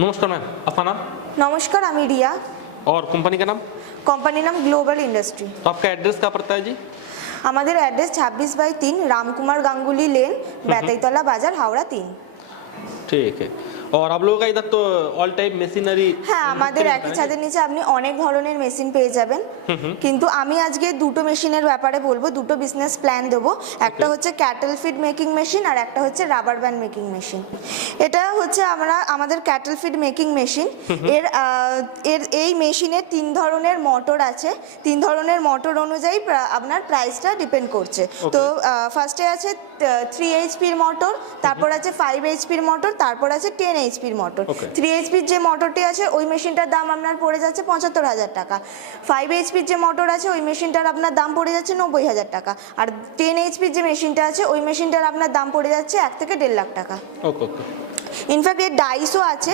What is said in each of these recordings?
नमस्कार मैम, आपका नाम नमस्कार, আমি রিয়া। और कंपनी का नाम? কোম্পানির নাম গ্লোবাল ইন্ডাস্ট্রি। तो आपका एड्रेस कहाँ पड़ता है जी? আমাদের অ্যাড্রেস 26/3 রামকুমার গাঙ্গুলি লেন, বেতাইতলা বাজার, হাওড়া 3। ठीक है। और आप लोगों का इधर तो ऑल टाइप मशीनरी। হ্যাঁ, আমাদের একই ছাদের নিচে আপনি অনেক ধরনের মেশিন পেয়ে যাবেন, কিন্তু আমি আজকে দুটো মেশিনের ব্যাপারে বলবো, দুটো বিজনেস প্ল্যান দেবো। একটা হচ্ছে ক্যাটেল ফিড মেকিং মেশিন আর একটা হচ্ছে রাবার ব্যান্ড মেকিং মেশিন। এটা হচ্ছে আমাদের ক্যাটেল ফিড মেকিং মেশিন। এই মেশিনের 3 ধরনের মোটর আছে। 3 ধরনের মোটর অনুযায়ী আপনার প্রাইসটা ডিপেন্ড করছে। তো ফার্স্টে আছে 3 এইচপির মোটর, তারপর আছে 5 এইচপির মোটর, তারপর আছে 10 এইচপির মোটর। 3 এইচপির যে মোটরটি আছে ওই মেশিনটার দাম আপনার পড়ে যাচ্ছে 75,000 টাকা। 5 এইচপির যে মোটর আছে ওই মেশিনটার আপনার দাম পড়ে যাচ্ছে 90,000 টাকা। আর 10 এইচপির যে মেশিনটা আছে ওই মেশিনটার আপনার দাম পড়ে যাচ্ছে 1 থেকে 1.5 লাখ টাকা। Okay okay. ইনফ্যাক্ট এর ডাইসও আছে।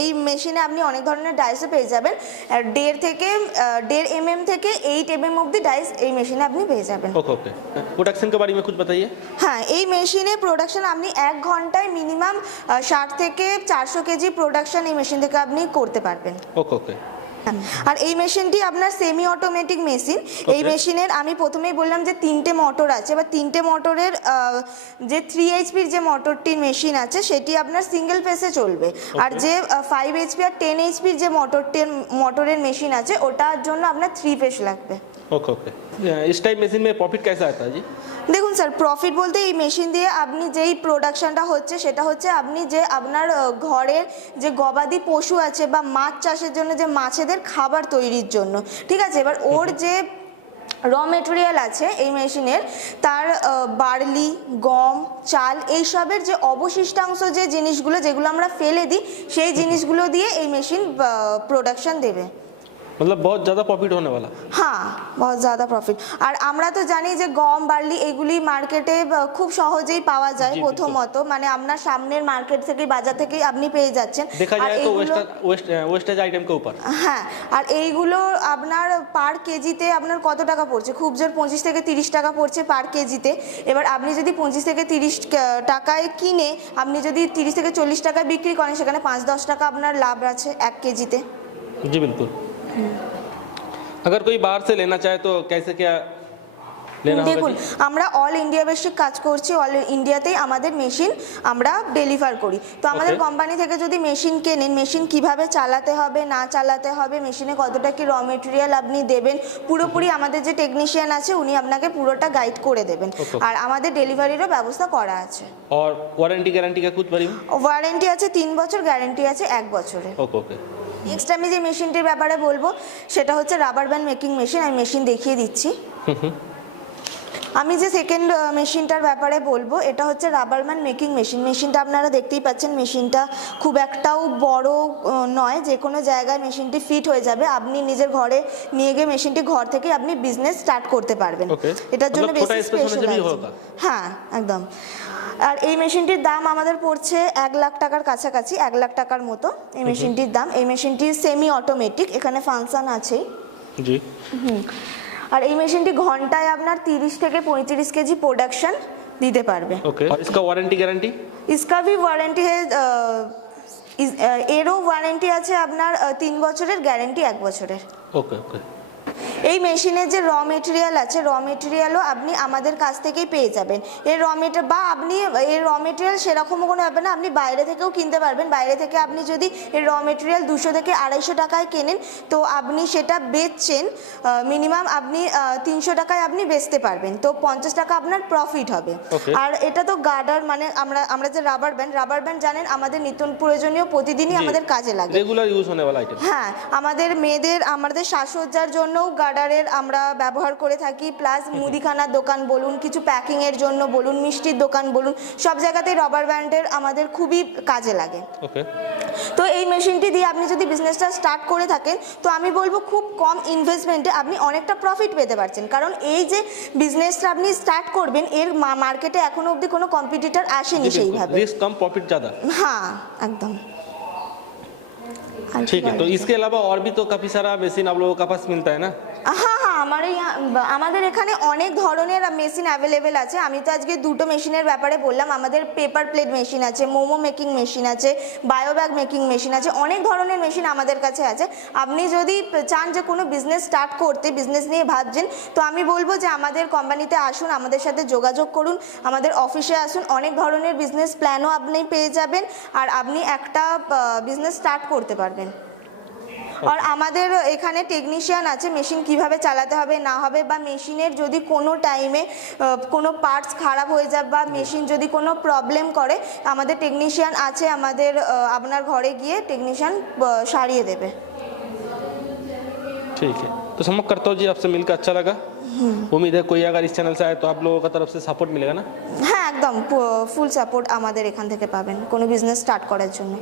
এই মেশিনে আপনি অনেক ধরনের ডাইসও পেয়ে যাবেন। 1.5 mm থেকে 8 mm অবধি ডাইস এই মেশিনে আপনি পেয়ে যাবেন। Okay okay. प्रोडक्शन के बारे में कुछ बताइए। হ্যাঁ, এই মেশিনে প্রোডাকশন আপনি 1 ঘন্টায় মিনিমাম 60 থেকে 400 কেজি প্রোডাকশন এই মেশিন থেকে আপনি করতে পারবেন। Okay okay. আর এই মেশিনটি আপনার সেমি অটোমেটিক মেশিন। এই মেশিনের আমি প্রথমেই বললাম যে 3টে মোটর আছে, বা 3টে মোটরের যে 3 এইচপির যে মোটরটির মেশিন আছে সেটি আপনার সিঙ্গেল ফেসে চলবে। আর যে 5 এইচপি আর 10 এইচপির যে মোটরের মেশিন আছে ওটার জন্য আপনার 3 ফেস লাগবে। Okay okay. इस टाइप मशीन में प्रॉफिट कैसा आता है जी? দেখুন স্যার, প্রফিট বলতে এই মেশিন দিয়ে আপনি যেই প্রোডাকশনটা হচ্ছে সেটা হচ্ছে আপনি যে আপনার ঘরের যে গবাদি পশু আছে বা মাছ চাষের জন্য যে মাছেদের খাবার তৈরির জন্য, ঠিক আছে, এবার ওর যে র মেটেরিয়াল আছে এই মেশিনের, তার বার্লি, গম, চাল এইসবের যে অবশিষ্টাংশ যে জিনিসগুলো যেগুলো আমরা ফেলে দিই সেই জিনিসগুলো দিয়ে এই মেশিন প্রোডাকশন দেবে। मतलब बहुत ज़्यादा प्रॉफिट होने वाला। হ্যাঁ, বহুত ज़्यादा প্রফিট। আর আমরা তো জানি যে গম, বার্লি এগুলি মার্কেটে খুব সহজেই পাওয়া যায়। প্রথমত মানে আপনার সামনের মার্কেট থেকে, বাজার থেকে আপনি পেয়ে যাচ্ছেন। देखा जाए तो वेस्टेज आइटम के ऊपर। হ্যাঁ, আর এইগুলো আপনার পার কেজিতে আপনার কত টাকা পড়ছে? খুব জোর 25 থেকে 30 টাকা পড়ছে পার কেজিতে। এবার আপনি যদি 25 থেকে 30 টাকায় কিনে আপনি যদি 30 থেকে 40 টাকায় বিক্রি করেন, সেখানে 5-10 টাকা আপনার লাভ আছে 1 কেজিতে। जी बिल्कुल। अगर कोई बाहर से लेना चाहे तो कैसे क्या लेना होगा দেখুন, जी? আমরা অল ইন্ডিয়া বেসিক কাজ করছি। অল ইন্ডিয়াতেই আমাদের মেশিন আমরা ডেলিভার করি। তো আমাদের কোম্পানি থেকে যদি মেশিন কেনেন, মেশিন কিভাবে চালাতে হবে না চালাতে হবে, মেশিনে কতটা কি র মেটেরিয়াল আপনি দেবেন, পুরোপুরি আমাদের যে টেকনিশিয়ান আছে উনি আপনাকে পুরোটা গাইড করে দেবেন। আর আমাদের ডেলিভারিরও ব্যবস্থা করা আছে। और वारंटी गारंटी का कुछ बारे में? ওয়ারেন্টি আছে 3 বছর, গ্যারেন্টি আছে 1 বছরের। Okay okay. নেক্সট আমি যে মেশিনটির ব্যাপারে বলবো সেটা হচ্ছে রাবার ব্যান্ড মেকিং মেশিন। আমি মেশিন দেখিয়ে দিচ্ছি। আমি যে সেকেন্ড মেশিনটার ব্যাপারে বলবো এটা হচ্ছে রাবার ব্যান্ড মেকিং মেশিন। মেশিনটা আপনারা দেখতেই পাচ্ছেন, মেশিনটা খুব একটাও বড় নয়, যে কোনো জায়গায় মেশিনটি ফিট হয়ে যাবে। আপনি নিজের ঘরে নিয়ে গিয়ে মেশিনটি ঘর থেকে আপনি বিজনেস স্টার্ট করতে পারবেন। এটার জন্য বেশি স্পেশাল। হ্যাঁ, একদম। আর এই মেশিনটির দাম আমাদের পড়ছে 1 লাখ টাকার কাছাকাছি, 1 লাখ টাকার মতো এই মেশিনটির দাম। এই মেশিনটি সেমি অটোমেটিক, এখানে ফাংশন আছেই। जी। আর এই মেশিনটি ঘন্টায় আপনার 30 থেকে 35 কেজি প্রোডাকশন দিতে পারবে। ओके। और इसका वारंटी गारंटी? इसका भी वारंटी है। এরও ওয়ারেন্টি আছে আপনার 3 বছরের, গ্যারেন্টি 1 বছরের। Okay okay. এই মেশিনের যে র মেটেরিয়াল আছে, র মেটেরিয়ালও আপনি আমাদের কাছ থেকেই পেয়ে যাবেন। এর র মেটেরিয়াল বা আপনি এর র মেটেরিয়াল সেরকমও কোনো ব্যাপার না, আপনি বাইরে থেকেও কিনতে পারবেন। বাইরে থেকে আপনি যদি এর র মেটেরিয়াল 200 থেকে 250 টাকায় কেনেন তো আপনি সেটা বেচছেন মিনিমাম আপনি 300 টাকায় আপনি বেচতে পারবেন, তো 50 টাকা আপনার প্রফিট হবে। আর এটা তো গার্ডার মানে আমরা যে রাবার ব্যান্ড জানেন আমাদের নিত্য প্রয়োজনীয়, প্রতিদিনই আমাদের কাজে লাগে, রেগুলার ইউজ होने वाला आइटम। হ্যাঁ, আমাদের মেয়েদের আমাদের সাজসজ্জার জন্যও গার্ডারের আমরা ব্যবহার করে থাকি। প্লাস মুদিখানার দোকান বলুন, কিছু প্যাকিং এর জন্য বলুন, মিষ্টির দোকান বলুন, সব জায়গাতেই রাবার ব্যান্ডের আমাদের খুবই কাজে লাগে। ओके। তো এই মেশিনটি দিয়ে আপনি যদি বিজনেসটা স্টার্ট করে থাকেন তো আমি বলবো খুব কম ইনভেস্টমেন্টে আপনি অনেকটা প্রফিট পেতে পারছেন। কারণ এই যে বিজনেসটা আপনি স্টার্ট করবেন এর মার্কেটে এখনো অবধি কোনো কম্পিটিটর আসেনি সেইভাবে। रिस्क कम प्रॉफिट ज़्यादा। হ্যাঁ, একদম। ठीक है, तो इसके अलावा और भी तो काफ़ी सारा मशीन आप लोगों के पास मिलता है ना? हाँ हाँ, আমাদের এখানে অনেক ধরনের মেশিন অ্যাভেলেবেল আছে। আমি তো আজকে দুটো মেশিনের ব্যাপারে বললাম। আমাদের পেপার প্লেট মেশিন আছে, মোমো মেকিং মেশিন আছে, বায়োব্যাগ মেকিং মেশিন আছে, অনেক ধরনের মেশিন আমাদের কাছে আছে। আপনি যদি চান যে কোনো বিজনেস স্টার্ট করতে, বিজনেস নিয়ে ভাবছেন, তো আমি বলবো যে আমাদের কোম্পানিতে আসুন, আমাদের সাথে যোগাযোগ করুন, আমাদের অফিসে আসুন। অনেক ধরনের বিজনেস প্ল্যানও আপনি পেয়ে যাবেন আর আপনি একটা বিজনেস স্টার্ট করতে পারবেন। আর আমাদের এখানে টেকনিশিয়ান আছে, মেশিন কিভাবে চালাতে হবে না হবে, বা মেশিনের যদি কোনো টাইমে কোনো পার্টস খারাপ হয়ে যায় বা মেশিন যদি কোনো প্রবলেম করে, আমাদের টেকনিশিয়ান আছে, আমাদের আপনার ঘরে গিয়ে টেকনিশিয়ান সারিয়ে দেবে। ठीक है, तो सम्मत करता हूँ जी, आपसे मिलकर अच्छा लगा। उम्मीद है कोई अगर इस चैनल से आए तो आप लोगों का तरफ से सपोर्ट मिलेगा ना। হ্যাঁ, একদম ফুল সাপোর্ট আমাদের এখান থেকে পাবেন কোনো বিজনেস স্টার্ট করার জন্য।